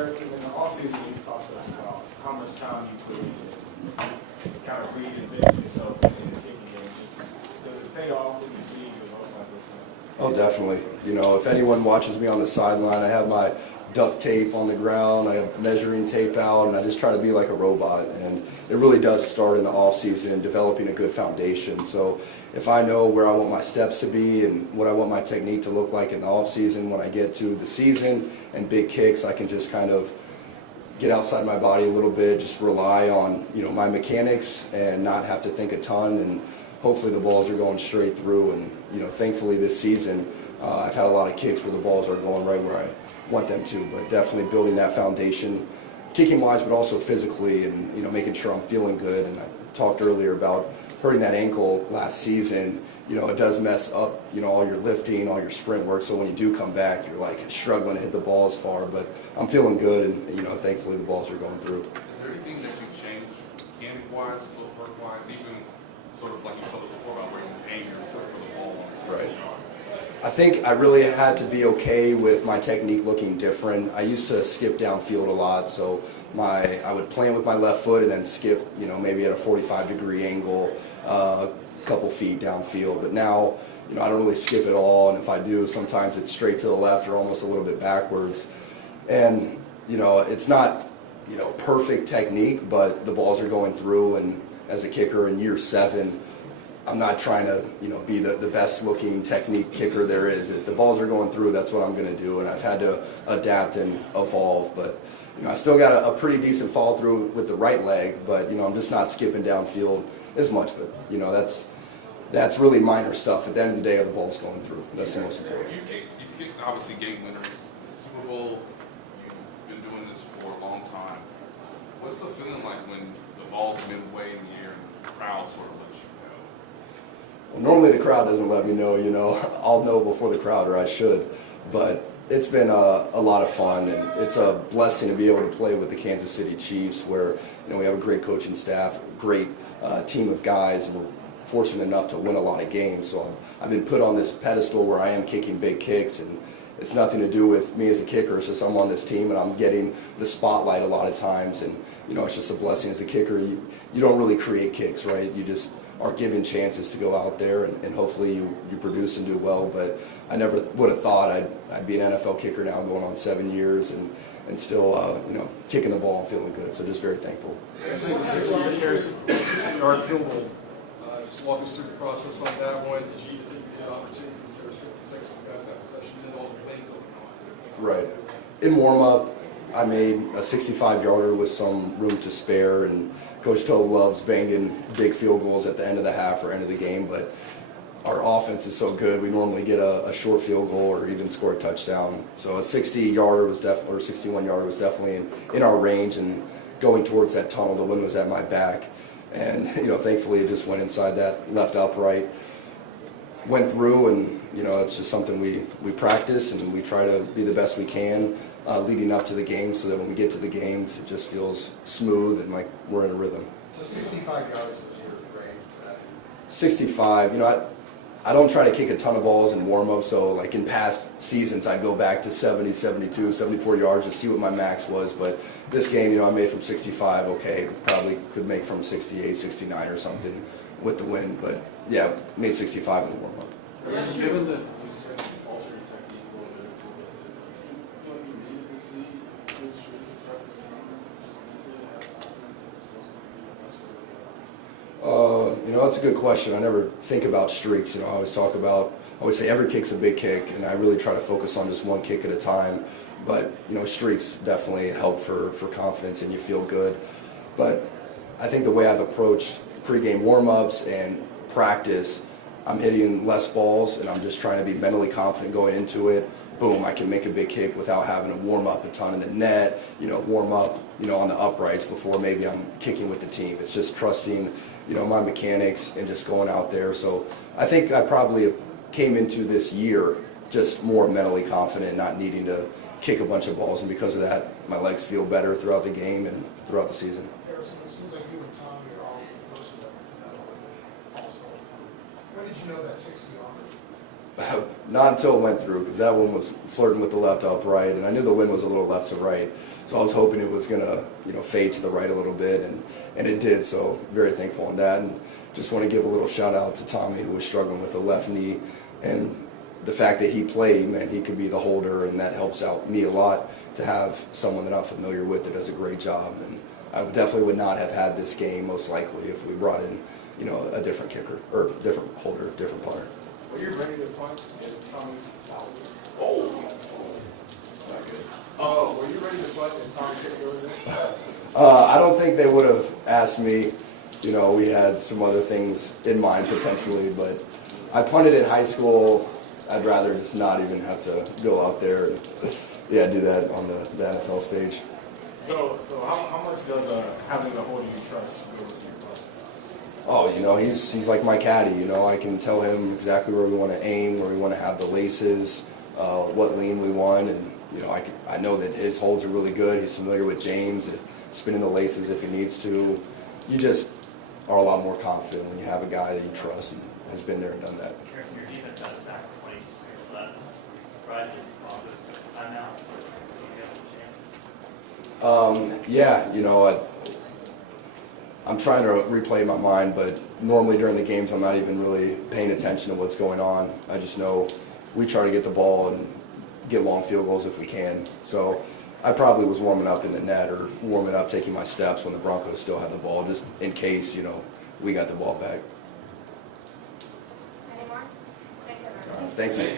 Harrison, in the offseason, you talked to us about how much time you put in kind of reinventing yourself in the kicking game. Does it pay off when you see results like this? Oh, definitely. You know, if anyone watches me on the sideline, I have my duct tape on the ground, I have measuring tape out, and I just try to be like a robot. And it really does start in the off season, developing a good foundation. So if I know where I want my steps to be and what I want my technique to look like in the off season, when I get to the season and big kicks, I can just kind of get outside my body a little bit, just rely on, you know, my mechanics and not have to think a ton, and hopefully the balls are going straight through. And, you know, thankfully this season I've had a lot of kicks where the balls are going right where I want them to, but definitely building that foundation, kicking wise, but also physically, and, you know, making sure I'm feeling good. And I talked earlier about hurting that ankle last season. You know, it does mess up, you know, all your lifting, all your sprint work. So when you do come back, you're like struggling to hit the ball as far, but I'm feeling good, and, you know, thankfully the balls are going through. Is there anything that you changed mechanic wise, footwork wise, even sort of like you told us before about where you aim your foot for the ball on the 60 Right. yard? I think I really had to be okay with my technique looking different. I used to skip downfield a lot, so I would plant with my left foot and then skip, you know, maybe at a 45-degree angle, a couple feet downfield. But now, you know, I don't really skip at all, and if I do, sometimes it's straight to the left or almost a little bit backwards. And, you know, it's not, you know, perfect technique, but the balls are going through, and as a kicker in year 7, I'm not trying to, you know, be the best looking technique kicker there is. If the balls are going through, that's what I'm going to do, and I've had to adapt and evolve. But, you know, I still got a pretty decent fall through with the right leg, but, you know, I'm just not skipping downfield as much. But, you know, that's really minor stuff. At the end of the day, the ball's going through. That's the most important. You kicked obviously game winners, Super Bowl. You've been doing this for a long time. What's the feeling like when the ball's midway in the air and the crowd sort of lets you know? Well, normally the crowd doesn't let me know, you know. I'll know before the crowd, or I should. But it's been a lot of fun, and it's a blessing to be able to play with the Kansas City Chiefs, where, you know, we have a great coaching staff, great team of guys, and we're fortunate enough to win a lot of games. So I've been put on this pedestal where I am kicking big kicks, and it's nothing to do with me as a kicker. It's just I'm on this team and I'm getting the spotlight a lot of times, and, you know, it's just a blessing as a kicker. You don't really create kicks, right? You just are given chances to go out there, and hopefully you produce and do well. But I never would have thought I'd be an NFL kicker now, going on 7 years, and still, you know, kicking the ball and feeling good. So just very thankful. I think the 60-yard field goal. Just walk us through the process on that one. Did you think the opportunities there was 50 seconds when you guys had possession, and all the play going on? Right. In warm-up, I made a 65-yarder with some room to spare, and Coach Toe loves banging big field goals at the end of the half or end of the game, but our offense is so good, we normally get a short field goal or even score a touchdown. So a 60-yarder was definitely, or 61-yarder was definitely in our range, and going towards that tunnel, the wind was at my back. And, you know, thankfully it just went inside that left upright, went through, and, you know, it's just something we practice, and we try to be the best we can leading up to the game, so that when we get to the games, it just feels smooth and like we're in a rhythm. So 65 yards was your range for that? 65, you know, I don't try to kick a ton of balls in warm-up, so like in past seasons I'd go back to 70, 72, 74 yards to see what my max was, but this game, you know, I made from 65, okay, probably could make from 68, 69 or something with the wind, but yeah, made 65 in the warm-up. Given that you said you altered your technique a little bit, do you feel like you needed to see good streak to start the season, just mentally to have confidence that this was going to be the best way to go? You know, that's a good question. I never think about streaks. You know, I always say every kick's a big kick, and I really try to focus on just one kick at a time. But, you know, streaks definitely help for confidence, and you feel good. But I think the way I've approached pregame warm-ups and practice, I'm hitting less balls, and I'm just trying to be mentally confident going into it. Boom, I can make a big kick without having to warm up a ton in the net, you know, warm up, you know, on the uprights before maybe I'm kicking with the team. It's just trusting, you know, my mechanics and just going out there. So I think I probably came into this year just more mentally confident, not needing to kick a bunch of balls, and because of that, my legs feel better throughout the game and throughout the season. Harrison, it seems like you and Tommy are always the first ones to know when the ball's going through. When did you know that 60-yarder? Not until it went through, because that one was flirting with the left upright, and I knew the wind was a little left to right, so I was hoping it was gonna, fade to the right a little bit, and it did. So very thankful on that, and just want to give a little shout out to Tommy, who was struggling with the left knee, and the fact that he played, man, he could be the holder, and that helps out me a lot to have someone that I'm familiar with that does a great job. And I definitely would not have had this game most likely if we brought in, a different kicker or different holder, different punter. Were you ready to punt if Tommy fouled you? Oh, That's not good. Oh, were you ready to punt if Tommy kicked over there? I don't think they would have asked me. We had some other things in mind potentially, but I punted in high school. I'd rather just not even have to go out there and do that on the NFL stage. So how much does having a holder you trust go with your plus? Oh, he's like my caddy. I can tell him exactly where we want to aim, where we want to have the laces, what lean we want, and I know that his holds are really good. He's familiar with James, spinning the laces if he needs to. You just are a lot more confident when you have a guy that you trust and has been there and done that. Your defense got sacked for 26 left. Surprised you called this timeout. Do you have a chance? Yeah, I'm trying to replay my mind, but normally during the games I'm not even really paying attention to what's going on. I just know we try to get the ball and get long field goals if we can. So I probably was warming up in the net or warming up, taking my steps when the Broncos still had the ball, just in case, we got the ball back. Any more? Thanks, everyone. Thank you.